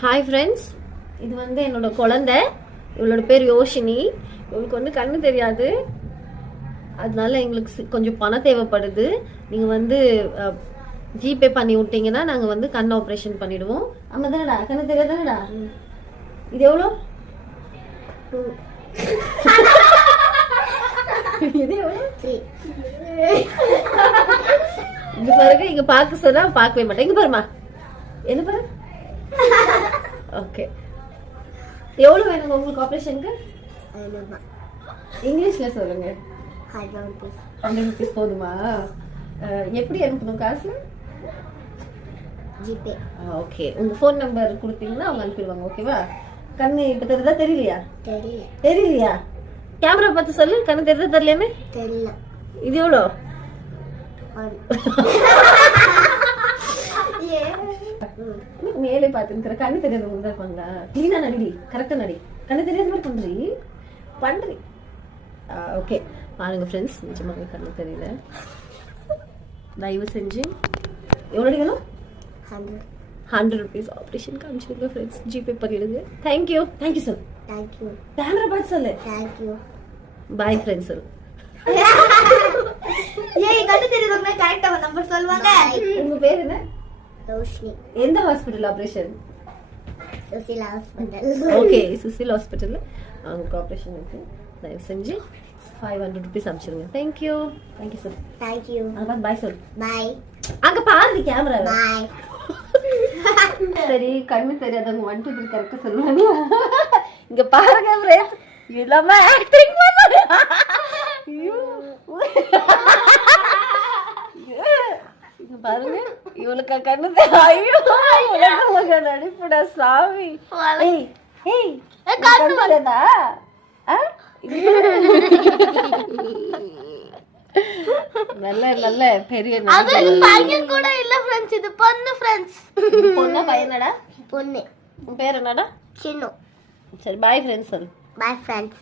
Hi friends, இது வந்து என்னோட குழந்தை. இவளோட பேர் யோஷினி. இவளுக்கு வந்து கண்ணு தெரியாது, அதனால எங்களுக்கு கொஞ்சம் பணம் தேவைப்படுது. நீங்கள் வந்து ஜிபே பண்ணி விட்டீங்கன்னா நாங்கள் வந்து கண் ஆப்ரேஷன் பண்ணிடுவோம். ஆமாம் தானடா? கண்ணு தெரியாதானடா? இது எவ்வளோ? இது எவ்வளோ? இங்க பாருங்க, இங்க பார்க்க சொன்னா பார்க்கவே மாட்டேன். இங்க பாருமா, என்ன பாரு. ஓகே, எவ்வளவு வேணுங்க உங்களுக்கு ஆபரேஷனுக்கு? இங்கிலீஷ்ல சொல்லுங்க. 100 rupees போதுமா? எப்படி அனுப்பணும் காசு? ஜிபே. ஓகே, உங்க ஃபோன் நம்பர் கொடுத்தீங்கன்னா அவங்க அனுப்பிடுவாங்க. ஓகேவா? கண்ணு இப்ப தெரியுதா தெரியலையா? தெரியலையா? கேமரா பார்த்து சொல்லு. கண்ணு தெரியுதா தெரியலையாமே? தெரியல. இது எவ்வளோ? மேலே பாத்துக்கிற கண்ணு தெரியாதவங்க தான் இருப்பாங்களா? கிளீனா நடி, கரெக்டா நடி. கண்ணு தெரியாத மாதிரி பண்றி. ஓகே பாருங்க ஃப்ரெண்ட்ஸ், நிஜமாவே கண்ணு தெரியல. தயவு செஞ்சு எவ்வளோ அடிக்கணும்? 100 rupees ஆப்ரேஷன் காமிச்சிருங்க ஃப்ரெண்ட்ஸ். ஜிபே பண்ணிடுங்க. Thank you. Thank you sir. Thank you. Camera பார்த்து சொல்லு. தேங்க்யூ. பாய் ஃப்ரெண்ட்ஸ் சொல்லு. ஏய், கண்ணு தெரியாதவங்க கரெக்ட்டா நம்பர் சொல்வாங்க. உங்க பேர் என்ன? ரோஷினி. எந்த hospital operation? Sushil hospital. Okay, Sushil ஹாஸ்பிடல்ல அவங்க ஆபரேஷன் இருக்கு. தயவு செஞ்சு 500 rupees அனுப்பிச்சிருங்க. Thank you. Thank you sir. Thank you. அங்க பாய் சொல்லு. பாய். அங்க பாரு கேமரா. பாய். சரி, கண்ணு தெரியாதவங்க 1 2 3 கரெக்ட்டா சொல்லுவாங்க. இங்க பாருங்க ஃப்ரெண்ட்ஸ், இல்லாம ஆக்டிங் பண்ணு. இங்க பாருங்க, இவளுக்கு கண்ணு ஐயோ உலக நடிப்புடா சாமி. ஏய் ஏய், கண்ணு வரதா? நல்ல நல்ல பெரிய அது பையன் கூட இல்ல फ्रेंड्स, இது பொண்ணு फ्रेंड्स. பொண்ணா பையனடா? பொண்ணு. உன் பேர் என்னடா? சின்னு. சரி, பாய் ஃப்ரெண்ட்ஸ் சொல்லு. பாய் फ्रेंड्स.